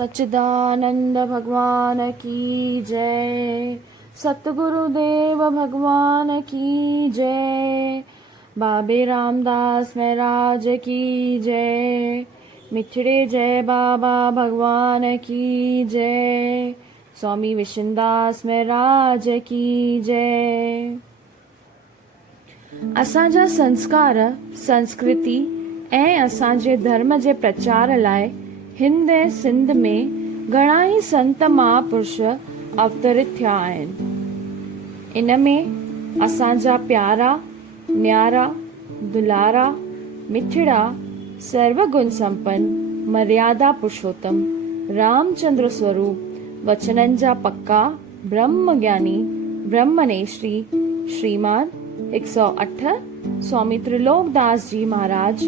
सच्चिदानंद भगवान की जय। सतगुरुदेव भगवान की जय। बाबे रामदास महाराज की जय। मिठड़े जय बाबा भगवान की जय। स्वामी विशनदास महाराज की जय। असांजा संस्कार संस्कृति ऐं असांजे धर्म जे प्रचार लाइ हिंद ऐं सिंध में घणा ई संत महापुरुष अवतरित थिया आहिनि। इन में असांजा प्यारा न्यारा दुलारा मिठड़ा सर्वगुण संपन्न मर्यादा पुरुषोत्तम रामचंद्र स्वरूप वचननि जा पक्का ब्रह्म ज्ञानी ब्रह्मनेश्री श्रीमान 108 स्वामी त्रिलोकदास जी महाराज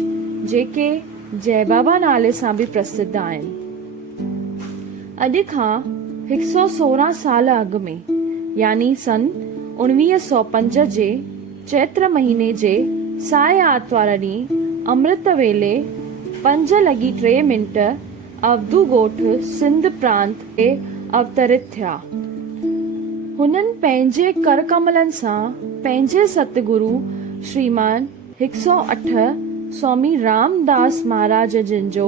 जेके जय बाबा नाले सां बि प्रसिद्ध आहिनि। अॼु खां 116 साल अॻु में यानी सन 1905 जे चैत्र महीने जे साए आर्तवार ॾींहुं अमृत वेले 5:03 अवधू ॻोठ सिंध प्रांत ते अवतरित थिया। हुननि पंहिंजे कर कमलनि सां पंहिंजे सतगुरु श्रीमान 108 स्वामी रामदास महाराज जिन जो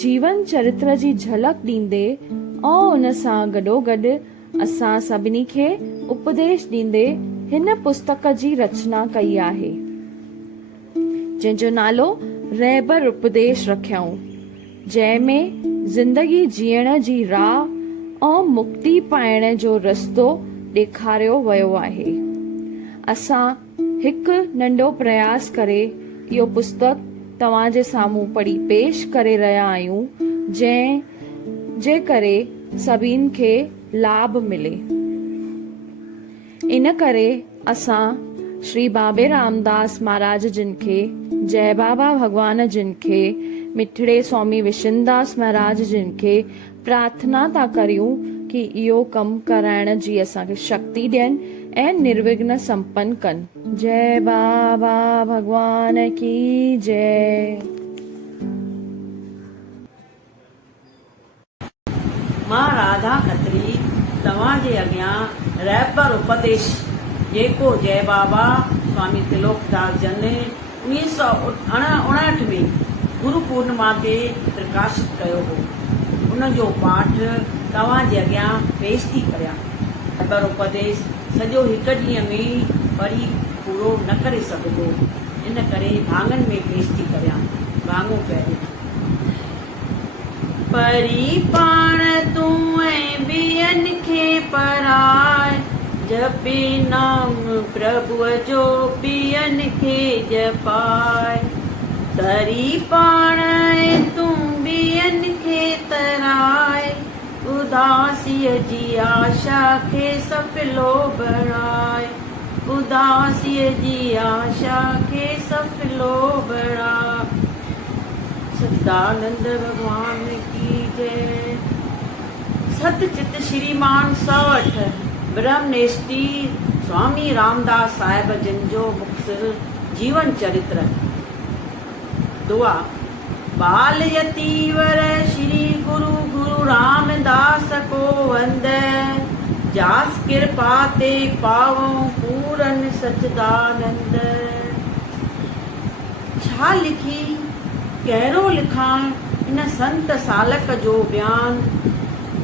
जीवन चरित्र जी झलक ॾींदे ऐं उन सां गॾोगॾु असां सभिनी खे उपदेश ॾींदे हिन पुस्तक जी रचना कई आहे, जंहिंजो नालो रहबर उपदेश रखियऊं, जंहिंमें ज़िंदगी जीअण जी राह ऐं मुक्ति पाइण जो रस्तो ॾेखारियो वियो आहे। असां हिकु नंढो प्रयास करे इहो पुस्तक तव्हांजे साम्हूं पढ़ी पेश करे रहिया आहियूं, जंहिं करे सभिनि खे लाभ मिले। इन करे असां श्री बाबे रामदास महाराज जिन खे, जय बाबा भगवान जिन खे, मिठड़े स्वामी विशनदास महाराज जिन खे प्रार्थना था करियूं कि इहो कमु कराइण जी असांखे शक्ति ॾियनि ऐं निर्विघ्न संपन्न कनि। जय बाबा भगवान की जय। मां राधा खत्री तव्हांजे अॻियां रहबर उपदेश जेको जय बाबा स्वामी त्रिलोकदास जन 1959 में गुरु पूर्णिमा ते प्रकाशित कयो हो, उन जो पाठ तव्हांजे अॻियां पेश थी करियां। रहबर उपदेश सॼो हिकु ॾींहं में पढ़ी पूरो न करे सघिबो, इन करे भाङनि में पेश थी करियां। भाङो पहिरियों। परी पाण तूं ऐं ॿियनि खे पढ़ाए, जपे नाम प्रभुअ जो ॿियनि खे जपाए। तरी पाण ऐं तूं ॿियनि खे तराए, उदासीअ जी आशा खे सफलो बणाए। उदासीअ जी आशा खे सफलो बणाए। सच्चिदानंद भगवान की जय। सतचित श्रीमान 108 ब्रह्मनेष्ठी स्वामी रामदास साहिब जिन जो मुखसर जीवन चरित्र। दुआ। बाल यतीवर श्री गुरु गुरु रामदास को वंद, जास कृपा ते पावों पूरन सच्चिदानंद। छा लिखी कहिड़ो लिखां इन संत सालक जो बयान,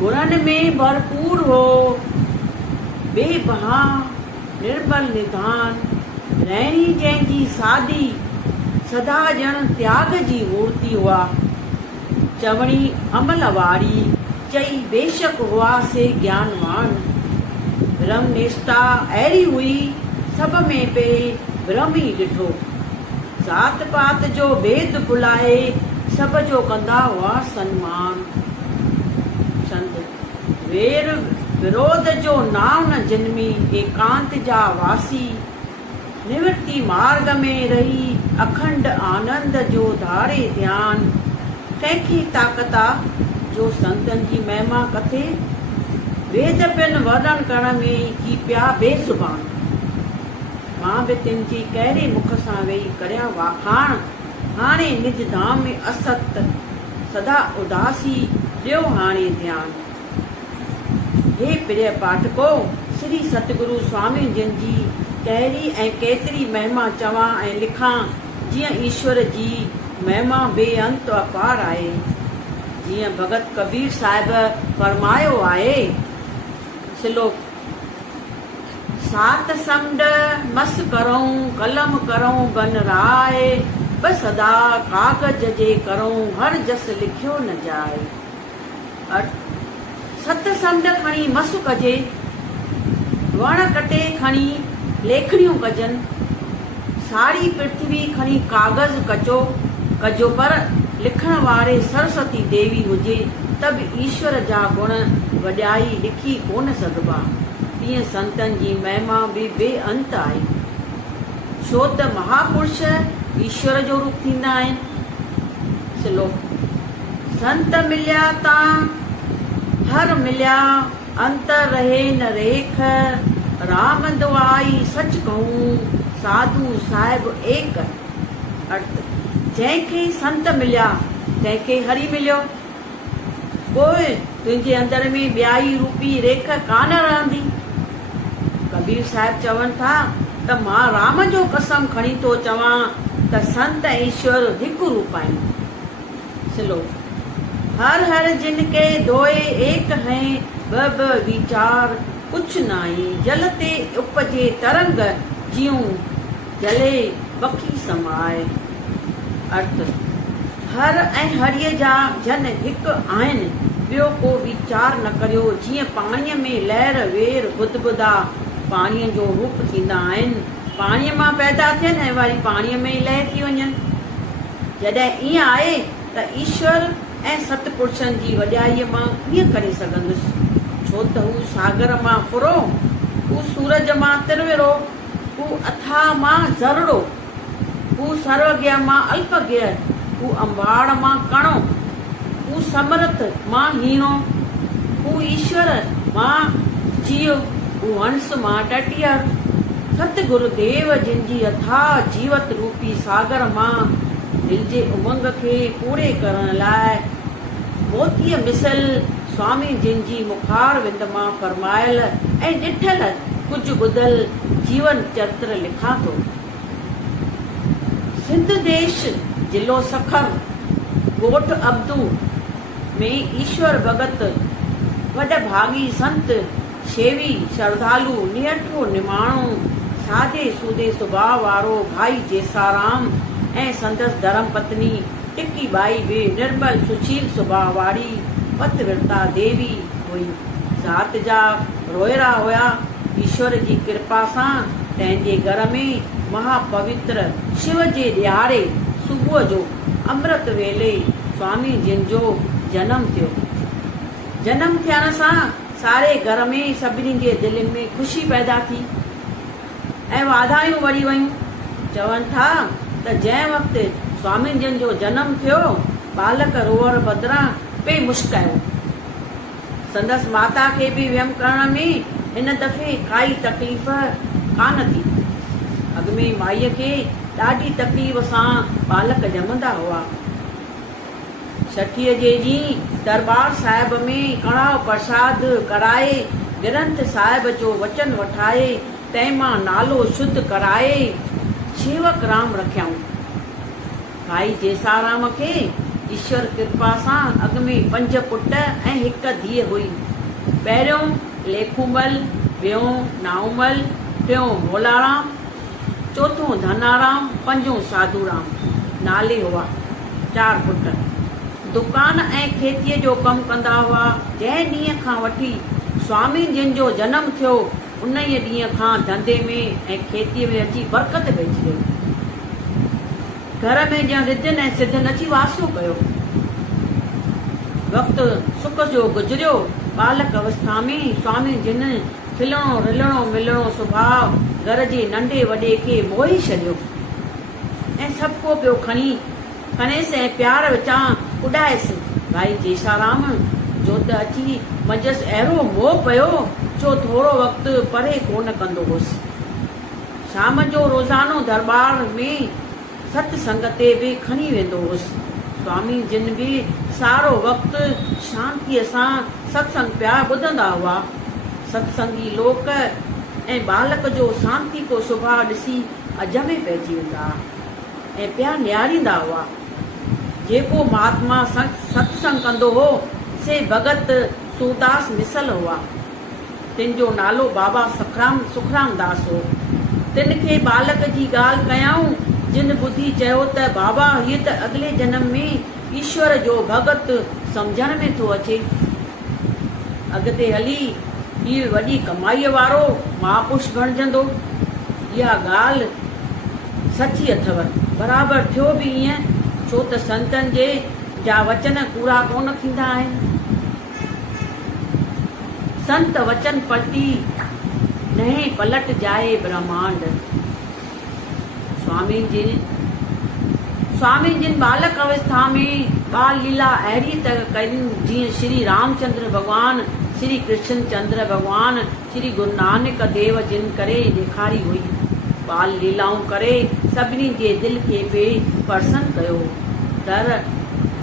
गुणनि में भरपूर हो बेबहा निर्बल निधान। रहणी जंहिंजी सादी सदा ॼण त्याग जी मूर्ति हुआ, चवणी अमल वारी चई बेशक हुआ से ज्ञानवान। ब्रह्मनिष्ठा अहिड़ी हुई सभ में पे ब्रह्म ई ॾिठो, जात पात जो भेद भुलाए सभ जो कंदा हुआ सन्मान। संत वेर विरोध जो नाव न जन्मी, एकांत जा वासी निवृत्ति मार्ग में रही अखंड आनंद जो धारे ध्यान। कंहिंखे ताकता जो संतन जी महिमा कथे, वेद पिन वर्णन करण में की पिया बेज़ुबान। मां बि तिन जी कहिड़े मुख सां वेही करियां वाखाण, हाणे निज धाम में असत सदा उदासी ॾियो हाणे ध्यान। हे प्रिय पाठको, श्री सतगुरु स्वामी जिन जी कहिड़ी ऐं केतिरी महिमा चवां ऐं लिखां, जीअं ईश्वर जी महिमा बेअंत अपार आहे। जीअं भगत कबीर साहिब फरमायो आहे, श्लोक, सात समुंड मस करऊं कलम करऊं बन राय, बस सदा कागज जे करऊं हर जस लिखियो न जाए। सत समुंड खणी मस कजे, वण कटे खणी लेखड़ियूं कजनि, सारी पृथ्वी खणी कागज़ कजो पर लिखण वारे सरस्वती देवी हुजे त बि ईश्वर जा गुण वॾाई लिखी कोन सघिबा। तीअं संतनि जी महिमा बि बेअंत आहे, छो त महापुरुष ईश्वर जो रूप थींदा आहिनि। श्लोक, संत मिलिया तां हर मिलिया, अंतर रहे न रेख, राम दुआई सच कहूं साधु साहिब एक। अर्थ, जंहिंखे संत मिलिया तंहिंखे हरि मिलियो, पोइ तुंहिंजे अंदर में ॿियाई रूपी रेख कान रहंदी। कबीर साहिब चवनि था त मां राम जो कसम खणी थो चवां त संत ऐं ईश्वर हिकु रूप आहिनि। श्लोक, हर हर जिन के दोए एक हैं, ब विचार कुछ नाई, जल ते उपजे तरंग जियूं जले बखी समाए। अर्थ, हर ऐं हरिय जा जन हिकु आहिनि, ॿियो को वीचार न करियो। जीअं पाणीअ में लहर वेर बुदबुदा पाणीअ जो रूप थींदा आहिनि, पाणीअ मां पैदा थियनि ऐं वरी पाणीअ में ई लय थी वञनि। जॾहिं ईअं आहे त ईश्वर ऐं सतपुरुषनि जी वॾाईअ मां कीअं करे सघंदुसि, छो त हू सागर मां फुरो, हू सूरज मां तिरविरो, हू अथाह मां ज़रड़ो, हू सर्वज्ञ मां अल्पज्ञ, हू अंबाड़ मां कणो, हू समर्थ मां हीणो, हू ईश्वर मां जीव, हू हंस मां टटियर। सतगुरुदेव जिन जी अथाह जीवत रूपी सागर मां दिल जे उमंग खे पूरे करण लाइ मोतीअ मिसल स्वामी जिन जी मुखार विंद मां फरमायल ऐं ॾिठल कुझु ॿुधल जीवन चरित्र लिखां थो। सिंध देश जिलो सखर ॻोठ अब्दू में ईश्वर भगत वॾभागी संत शेवी श्रद्धालु नियठो निमाणो सादे सूदे सुभाउ वारो भाई जेसाराम ऐं संदसि धर्म पत्नी टिकी बाई बि निर्मल सुशील सुभाउ वारी पतिव्रता देवी हुई। ज़ात जा रोयरा हुया। ईश्वर जी कृपा सां तंहिंजे घर में महापवित्र शिव जे ॾियारे सुबुह जो अमृत वेले स्वामी जिन जो जनम थियो। जनम थियण सां सारे घर में सभिनी जे दिलनि में ख़ुशी पैदा थी ऐं वाधायूं वरी वयूं। चवनि था त जंहिं वक़्तु स्वामी जिन जो जनम थियो, बालक रोअण बदिरां पे मुश्कायो। संदसि माता खे बि व्यम करण में हिन दफ़े काई तकलीफ़ कान थी। अॻ में माईअ खे ॾाढी तकलीफ़ सां बालक ॼमंदा हुआ। छठीअ जे ॾींहुं दरबार साहिब में कड़ाह प्रसाद कराए, ग्रंथ साहिब जो वचन वठाए, तंहिं मां नालो शुद्ध कराए शेवक राम रखियाऊं। भाई जेसाराम खे ईश्वर कृपा सां अॻ में 5 पुट ऐं 1 धीअ हुई। पहिरियों लेखूमल, ॿियों नाऊमल, टियों भोलाराम, चोथों धनाराम, 5हों साधूराम नाले हुआ। 4 पुट दुकान ऐं खेतीअ जो कमु कंदा हुआ। जंहिं ॾींहं खां वठी स्वामी जिन जो जनम थियो, उन ई ॾींहं खां धंधे में ऐं खेतीअ में अची बरकत पइजी वई। घर में ॼण रिद्धनि ऐं सिद्धनि अची वासो कयो। वक़्तु सुख जो गुज़रियो। बालक अवस्था में स्वामी जिन खिलणो रिलणो मिलणो सुभाउ घर जे नंढे वॾे खे मोही छॾियो ऐं सभु को पियो खणेसि ऐं प्यार विचां उॾाएसि। भाई जेसाराम जो त अची मजसि अहिड़ो मोह पियो, जो थोरो वक़्तु परे कोन कंदो हुउसि। शाम जो रोज़ानो दरबार में सत्संग ते बि खणी वेंदो हुउसि। स्वामी जिन बि सारो वक़्तु शांतीअ सां सत्संग पिया ॿुधंदा हुआ। सत्संगी लोक ऐं बालक जो शांती को सुभाउ ॾिसी अज में पइजी वेंदा ऐं पिया निहारींदा हुआ। जेको महात्मा सत्संग कंदो हो से भगत सूरदास मिसल हुआ। तिन जो नालो बाबा सुखराम दास हो। तिन खे बालक जी ॻाल्हि कयाऊं, जिन ॿुधी चयो त बाबा हीअ त अॻिले जन्म में ईश्वर जो भगत सम्झण में थो अचे। अॻिते हली हीअ वॾी कमाईअ वारो महापुरुष बणजंदो। इहा ॻाल्हि सची अथव। बराबरि थियो बि ईअं, छो त संतनि जे जा वचन पूरा कोन थींदा आहिनि। संत वचन पलटी नहीं पलट जाए ब्रह्मांड। स्वामी जिन बालक अवस्था में बाल लीला अहिड़ी त कई जीअं श्री रामचंद्र भॻवान, श्री कृष्ण चंद्र भॻवान, श्री गुरु नानक देव जिन करे ॾेखारी हुई। बाल लीलाऊं करे सभिनी जे दिलि खे पे प्रसन्न कयो। दर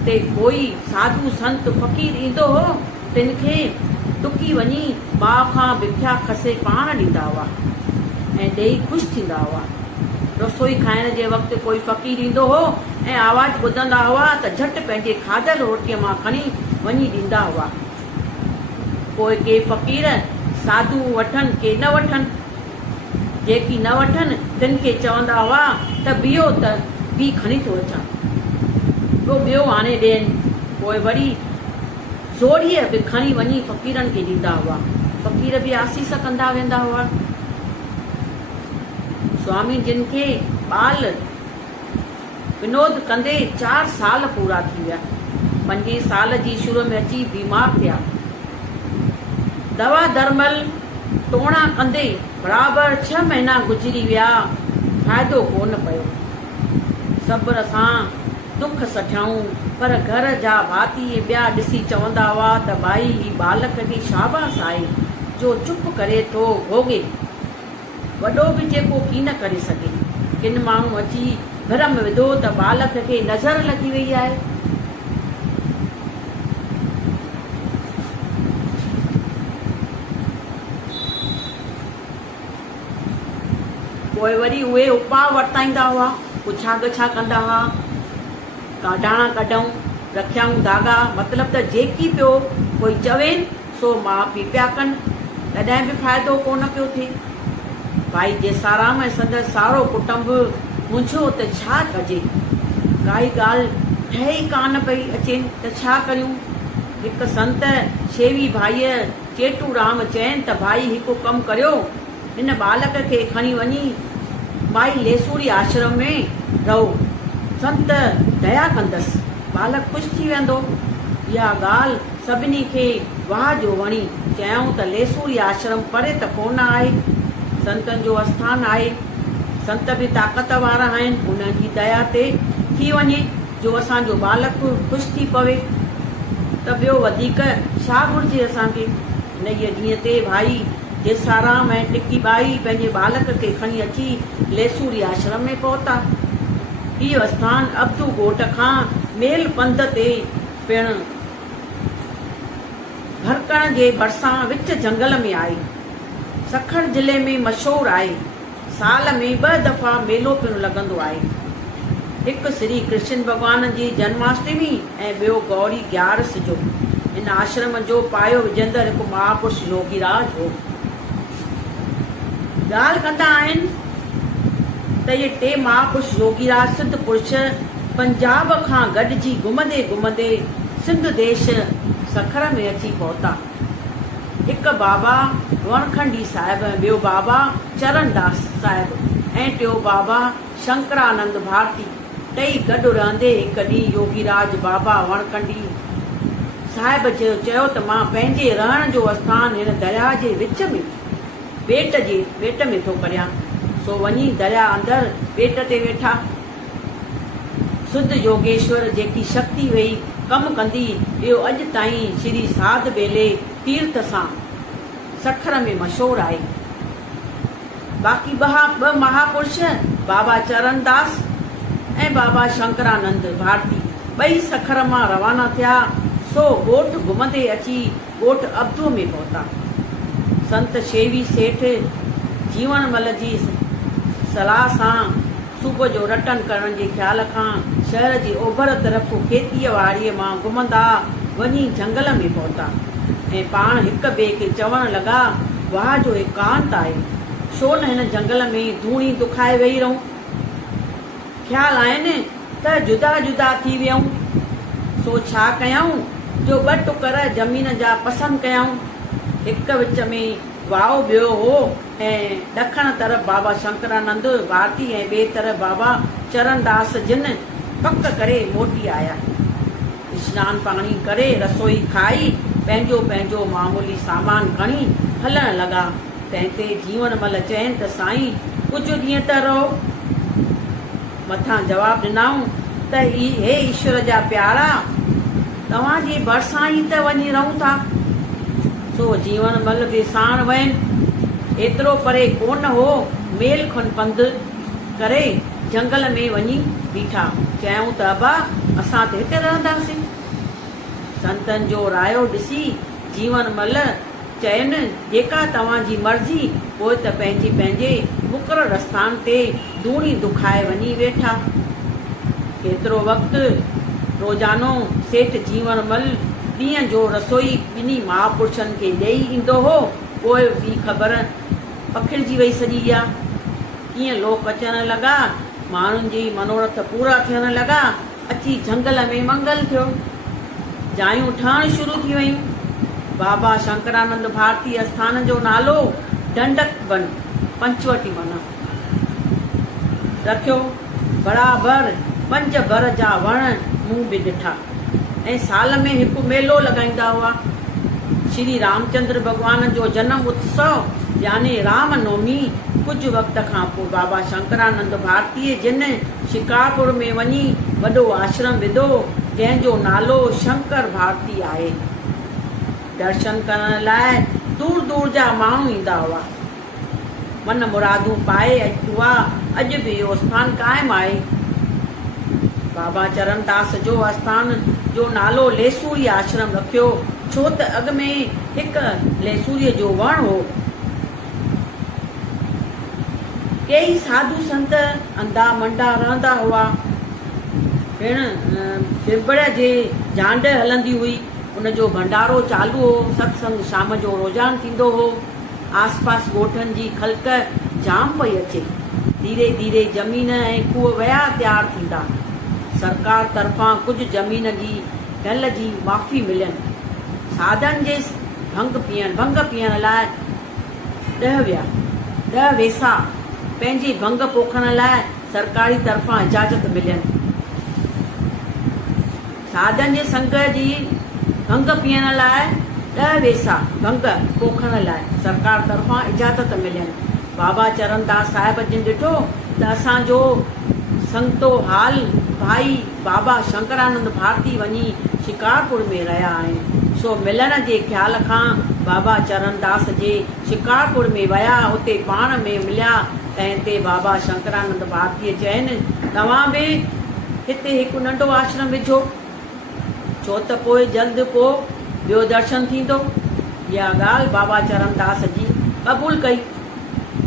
ते कोई साधु संत फ़क़ीर ईंदो हो, तिन खे टुकी वञी माउ खां बिख्या खसे पाण ॾींदा हुआ ऐं ॾेई ख़ुशि थींदा हुआ। रसोई खाइण जे वक़्तु कोई फ़क़ीर ईंदो हो ऐं आवाज़ ॿुधंदा हुआ त झटि पंहिंजे खाधल रोटीअ मां खणी वञी ॾींदा हुआ। पोइ के फ़क़ीर साधु वठनि के न वठनि। जेकी न वठनि तिन खे चवंदा हुआ त बीहो त ॿी खणी थो अचां, ॿियो हाणे ॾियनि। पोइ वरी जोड़ीअ बि खणी वञी फ़क़ीरनि खे ॾींदा हुआ। फ़क़ीर बि आसीस कंदा वेंदा हुआ। स्वामी जिन खे बाल विनोद कंदे 4 साल पूरा थी विया। 5 साल जी शुरू में अची बीमार थिया। दवा दरमल टोणा कंदे बराबरि 6 महीना गुज़री विया। फ़ाइदो कोन पियो। सब्र सां दुख सठियाऊं, पर घर जा भाती ॿिया ॾिसी चवंदा हुआ त भाई ही बालक खे शाबाश आहे जो चुप करे थो भोगे। वॾो बि जेको की न करे सघे। किन माण्हू अची घर में विधो त बालक खे नज़र लॻी वई आहे। पोइ वरी उहे उपाउ वर्ताईंदा हुआ, पुछा गछा कंदा हुआ, काढाणा कढूं, रखियाऊं धागा। मतिलबु त जेकी पियो कोई चवे सो माउ पीउ पिया कनि, तॾहिं बि फ़ाइदो कोन पियो थिए। भाई जेसाराम ऐं संदसि सारो कुटुंब मुंझो त छा कजे। काई ॻाल्हि ठहे ई कान पई अचे त छा करियूं। हिकु संत शेवी भाईअ चेटूराम चयनि त भाई हिकु कमु करियो, हिन बालक खे खणी वञी माई लेसूरी आश्रम में रहो, संत दया कंदसि, बालक ख़ुशि थी वेंदो। इहा ॻाल्हि सभिनी खे वाह जो वणी। चयऊं त लेसूरी आश्रम परे त कोन आहे, संतनि जो आस्थान आहे। संत बि ताक़त वारा आहिनि, उन्हनि जी दया ते थी वञे जो असांजो बालक ख़ुशि थी पवे त ॿियो वधीक छा घुरिजे असांखे। हिन ॾींहं ते भाई जेसाराम ऐं टिकी बाई पंहिंजे बालक खे खणी अची लेसूरी आश्रम में पहुता। इहो आस्थान अब्दू ॻोठ खां मेल पंध ते पिणु भरकण जे भरिसां विच जंगल में आहे। सखर ज़िले में मशहूरु आहे। साल में 2 दफ़ा मेलो पिणु लॻंदो आहे। हिकु श्री कृष्ण भॻवान जी जन्माष्टमी ऐं ॿियो गौरी ग्यारस जो। इन आश्रम जो पायो विझंदड़ हिकु महापुरुष योगीराज हो। ॻाल्हि कंदा आहिनि त इहे 3 महापुरुष योगीराज सिद्ध पुरुष पंजाब खां गॾिजी घुमंदे घुमंदे सिंध देश सखर में अची पहुता। हिकु बाबा वणखंडी साहिब, ॿियो बाबा चरणदास साहिब ऐं टियों बाबा शंकरानंद भारती। 3 गॾु रहंदे हिकु ॾींहुं योगीराज बाबा वणखंडी साहिब चयो त मां पंहिंजे रहण जो आस्थान हिन दरिया जे विच में ॿेट में थो करियां। सो वञी दरिया अंदरि ॿेट ते वेठा। शुद्ध योगेश्वर जेकी शक्ति वेही कमु कंदी, इहो अॼु ताईं श्री साध बेले तीर्थ सां सखर में मशहूरु आहे। बाक़ी 2 महापुरुष बाबा चरणदास ऐं बाबा शंकरानंद भारती ॿई सखर मां रवाना थिया। सो ॻोठ घुमंदे अची ॻोठ अब्दू में पहुता। संत शेवी सेठ जीवनमल जी सलाह सां सुबुह जो रटन करण जे ख़्याल खां शहर जी ओभर तरफ़ खेतीअ वाड़ीअ मां घुमंदा वञी झंगल में पहुता ऐं पाण हिक ॿिए खे चवण लॻा, वाह जो एकांत आहे, छो न हिन झंगल में धूणी दुखाए वेही रहूं। ख़्याल आहिनि त जुदा जुदा थी वियूं, सो छा कयूं जो ॿ टुकर ज़मीन जा पसंदि कयूं। हिक विच में वाओ ॿियो हो ऐं ॾखण तरफ़ बाबा शंकरानंद भारती ऐं ॿिए तरफ़ बाबा चरणदास जिन पक करे मोटी आया। स्नान पाणी करे रसोई खाई पंहिंजो पंहिंजो मामूली सामान खणी हलण लॻा। तंहिं ते जीवनमल चयनि त साईं कुझु ॾींहं त रहो। मथां जवाबु ॾिनऊं त हे ईश्वर जा प्यारा, तव्हांजे भरिसां ई त वञी रहूं था। सो जीवनमल बि साण वयनि। एतिरो परे कोन हो, मेल खन पंधु करे जंगल में वञी बीठा। चयूं त अबा असां त हिते रहंदासीं। संतनि जो रायो ॾिसी जीवनमल चयनि, जेका तव्हांजी मर्ज़ी, पोइ त पंहिंजे पंहिंजे मुक़ररु स्थान ते धूणी दुखाए वञी वेठा। केतिरो वक़्तु रोज़ानो सेठ जीवनमल ॾींहं जो रसोई ॿिन्ही महापुरुषनि खे ॾेई ईंदो हो। पोइ ॿी ख़बर पखिड़िजी वई सॼी इहा। कीअं लोक अचण लॻा, माण्हुनि जी मनोरथ पूरा थियण लॻा। अची झंगल में मंगल थियो। जायूं ठहण शुरू थी वयूं। बाबा शंकरानंद भारती आस्थान जो नालो डंडक वन पंचवटी वन रखियो। बराबरि 5 बर जा वण मूं बि ॾिठा ऐं साल में हिकु मेलो लॻाईंदा हुआ। श्री रामचंद्र भॻवान जो जनम उत्सव यानी रामनवमी कुझु वक़्त खां पोइ बाबा शंकरानंद भारतीअ जिन शिकारपुर में वञी वॾो आश्रम विधो, जंहिंजो नालो शंकर भारती आहे। दर्शन करण लाइ दूर दूर जा माण्हू ईंदा हुआ। मन मुरादूं पाए हुआ। अॼु बि इहो स्थान क़ाइमु आहे। बाबा चरणदास जो आस्थान जो नालो लेसूरी आश्रम रखियो, छो त अॻ में हिकु लेसूरीअ जो वण हो। कई साधु संत अंधा मंडा रहंदा हुआ। पिण बिरबड़ जे झांड हलंदी हुई, उनजो भंडारो चालू हो। सत्संग शाम जो रोज़ान थींदो हो। आसपास ॻोठनि जी ख़ल्क जाम पई अचे। धीरे धीरे ज़मीन ऐं खूह वया तयारु थींदा। सरकार तरफ़ां कुझु ज़मीन जी ढल जी माफ़ी मिलनि। साधन जे भंग पीअण लाइ 10 वेसा पंहिंजी भंग पोखण लाइ सरकारी तरफ़ां इजाज़त मिलनि। साधन जे संग जी भंग पीअण लाइ 10 वेसा भंग पोखण लाइ सरकार तरफ़ां इजाज़त मिलनि। बाबा चरणदास साहिब जिन ॾिठो त असांजो संगतो हाल भाई बाबा शंकरानंद भारती वञी शिकारपुर में रहिया आहिनि। सो मिलण जे ख़्याल खां बाबा चरणदास जे शिकारपुर में विया। उते पाण में मिलिया। तंहिं ते बाबा शंकरानंद भारतीअ चयनि, तव्हां बि हिते हिकु नंढो आश्रम विझो, छो त पोइ जल्द को ॿियो दर्शन थींदो। इहा ॻाल्हि बाबा चरणदास जी क़बूल कई।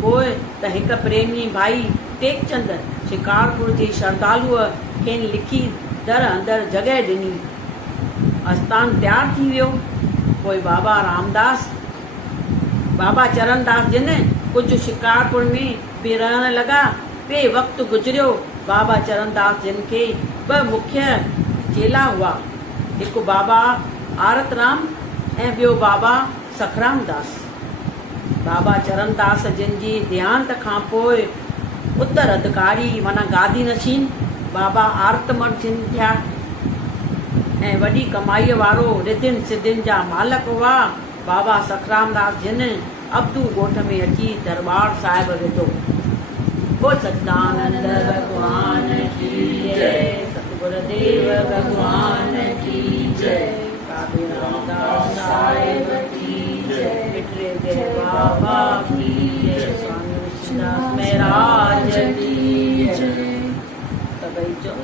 पोइ त हिकु प्रेमी भाई टेकचंद शिकारपुर जे श्रद्धालुअ खेनि लिखी दर अंदरि जॻह ॾिनी। आस्थान तयारु थी वियो। पोइ बाबा चरणदास जिन कुझु शिकारपुर में बि रहण लॻा। पे वक़्तु गुज़रियो। बाबा चरणदास जिन खे 2 मुख्य चेला हुआ, हिकु बाबा आरतराम ऐं ॿियो बाबा सखराम दास। बाबा चरणदास जिन जी देहांत खां पोइ उत्तराधिकारी माना गादी नशीन बाबा आरतमल जिन थिया ऐं वॾी कमाईअ वारो रिधिन सिद्धिन जा मालिक हुआ। बाबा सखराम दास जिन अब्दू ॻोठ में अची दरबार साहिब विधो। ओ सच्चिदानंद भगवान की जय, सतगुरुदेव भगवान की जय, बाबे रामदास साहिब की जय, मिठरे जय बाबा की जय, स्वामी विश्वनाथ महाराज की जय। तबई जो